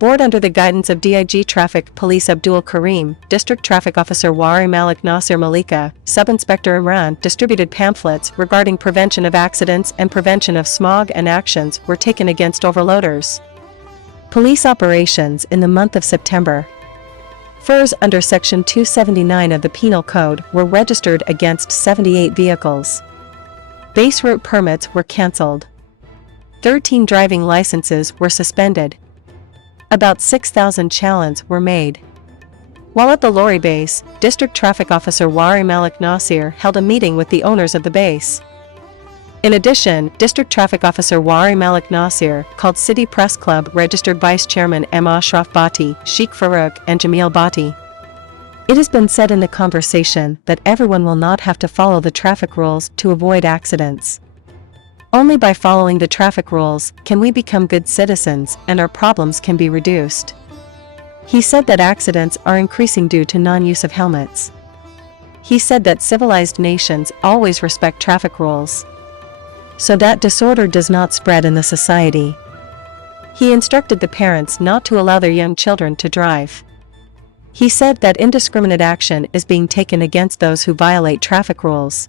Board under the guidance of DIG Traffic Police Abdul Karim, District Traffic Officer Wari Malik Nasir Malika, Sub-Inspector Imran distributed pamphlets regarding prevention of accidents and prevention of smog, and actions were taken against overloaders. Police operations in the month of September. FIRs under Section 279 of the Penal Code were registered against 78 vehicles. Base route permits were cancelled. 13 driving licenses were suspended. About 6,000 chalans were made. While at the lorry base, District Traffic Officer Wari Malik Nasir held a meeting with the owners of the base. In addition, District Traffic Officer Wari Malik Nasir called City Press Club registered Vice Chairman M. Ashraf Bhatti, Sheikh Farouk and Jamil Bhatti. It has been said in the conversation that everyone will not have to follow the traffic rules to avoid accidents. Only by following the traffic rules can we become good citizens and our problems can be reduced. He said that accidents are increasing due to non-use of helmets. He said that civilized nations always respect traffic rules, so that disorder does not spread in the society. He instructed the parents not to allow their young children to drive. He said that indiscriminate action is being taken against those who violate traffic rules.